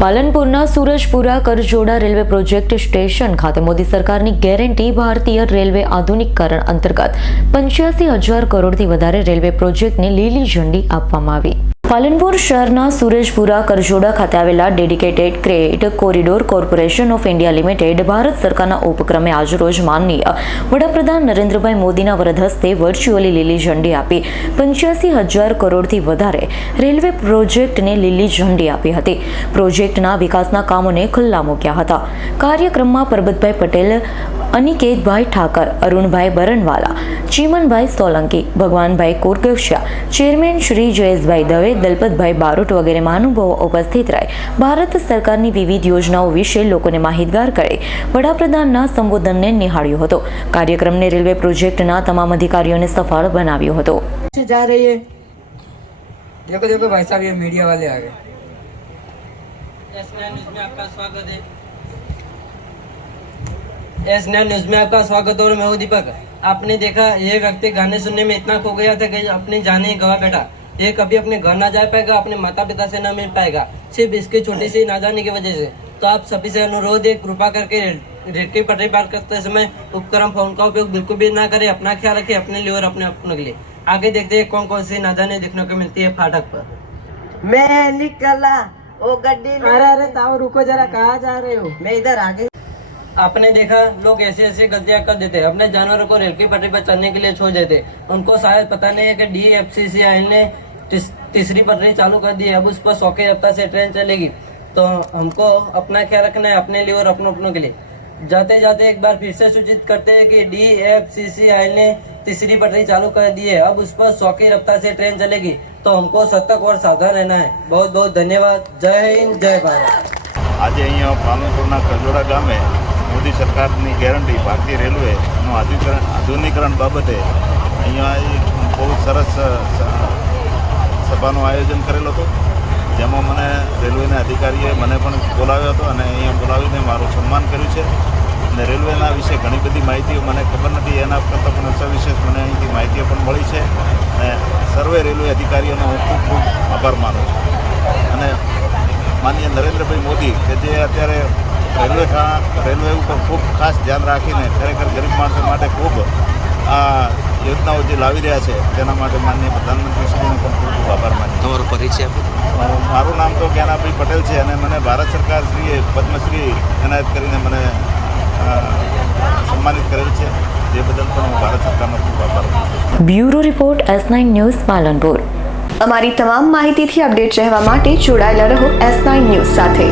પાલનપુરના Surajpura Karjoda railway project station ખાતે મોદી સરકારની guarantee ભારતીય રેલવે આધુનિકરણ અંતર્ગત પંચ્યાસી હજાર કરોડથી વધારે રેલવે પ્રોજેક્ટને લીલી ઝંડી આપવામાં આવી. પાલનપુર શહેરના સુરેશપુરા કરજોડા ખાતે આવેલા dedicated freight corridor corporation of India limited Bharat સરકારના ઉપક્રમે આજરોજ માનનીય વડાપ્રધાન નરેન્દ્રભાઈ મોદીના વરદ હસ્તે વર્ચ્યુઅલી લીલી ઝંડી આપી. પંચ્યાસી હજાર કરોડથી વધારે રેલવે પ્રોજેક્ટને લીલી ઝંડી આપી હતી. પ્રોજેક્ટના વિકાસના કામોને ખુલ્લા મૂક્યા હતા. કાર્યક્રમમાં પરબતભાઈ પટેલ અનિકેતભાઈ ઠાકર અરુણભાઈ બરણવાલા ચીમનભાઈ સોલંકી ભગવાનભાઈ કોરગશિયા ચેરમેન શ્રી જયેશભાઈ દવે દલપતભાઈ બારોટ વગેરે મહાનુભાવો ઉપસ્થિત રહી ભારત સરકારની વિવિધ યોજનાઓ વિશે લોકોને માહિતગાર કરી વડાપ્રધાનના સંબોધનને નિહાળ્યો હતો કાર્યક્રમને રેલવે પ્રોજેક્ટના તમામ અધિકારીઓને સફળ બનાવ્યો હતો से जा रही है देखो देखो भाई साहब ये मीडिया वाले आ गए एस नाइन न्यूज में आपका स्वागत है एस नाइन न्यूज़ में आपका स्वागत है और मैं हूँ दीपक। आपने देखा ये व्यक्ति गाने सुनने में इतना खो गया था कि अपनी जाने गवा बैठा। ये कभी अपने घर ना जा पाएगा अपने माता पिता से ना मिल पाएगा सिर्फ़ इसकी छोटी सी जाने की वजह से। तो आप सभी से अनुरोध है कृपा करके की पटरी पार करते समय उपक्रम फ़ोन का उपयोग बिल्कुल भी ना करें अपना ख्याल रखें अपने लिए और अपने अपनों के लिए। आगे देखते हैं कौन कौन सी नादानी देखने को मिलती है फाटक पर। मैं निकला वो गड्डी अरे अरे ताओ रुको जरा कहा जा रहे हो? मैं इधर आ गई। आपने देखा लोग ऐसे ऐसे गलतियां कर देते हैं अपने जानवरों को रेल की पटरी पर चलने के लिए छोड़ देते उनको शायद पता नहीं है कि डी एफ सी सी आई ने तीस- तीसरी पटरी चालू कर दी है अब उस पर सौ की रफ्तार से ट्रेन चलेगी तो हमको अपना ख्याल रखना है अपने लिए और अपनों अपनों के लिए जाते जाते एक बार फिर से सूचित करते हैं कि डी एफ सी सी आई ने तीसरी पटरी चालू कर दी है अब उस पर सौ की रफ्तार से ट्रेन चलेगी तो हमको सतर्क और सावधान रहना है बहुत बहुत धन्यवाद जय हिंद जय भारत આજે અહીંયા પાલનપુરના કજોડા ગામે મોદી સરકારની ગેરંટી ભારતીય રેલવેનું આધુનિકરણ આધુનિકરણ બાબતે અહીંયા એક બહુ સરસ સભાનું આયોજન કરેલું હતું. જેમાં મને રેલવેના અધિકારીએ મને પણ બોલાવ્યો હતો અને અહીંયા બોલાવીને મારું સન્માન કર્યું છે. અને રેલવેના વિશે ઘણી બધી માહિતીઓ મને ખબર નથી, એના કરતાં પણ સવિશેષ મને અહીંથી માહિતીઓ પણ મળી છે. અને સર્વે રેલવે અધિકારીઓનો હું ખૂબ ખૂબ આભાર માનું છું. અને માનનીય નરેન્દ્રભાઈ મોદી, કે જે અત્યારે રેલવે રેલવે ઉપર ખૂબ ખાસ ધ્યાન રાખીને ખરેખર ગરીબ માણસો માટે ખૂબ આ યોજનાઓ જે લાવી રહ્યા છે તેના માટે માનનીય પ્રધાનમંત્રીશ્રીનો પણ ખૂબ ખૂબ આભાર માનું તમારો પરિચય આપો. મારું નામ તો જ્ઞાનાભાઈ પટેલ છે અને મને ભારત સરકારશ્રીએ પદ્મશ્રી એનાયત કરીને મને સન્માનિત કરેલ છે. જે બદલ પણ હું ભારત સરકારનો ખૂબ આભાર bureau report S nine news Palanpur. અમારી તમામ માહિતીથી અપડેટ રહેવા માટે જોડાયેલા રહો એસ નાઇન ન્યૂઝ સાથે.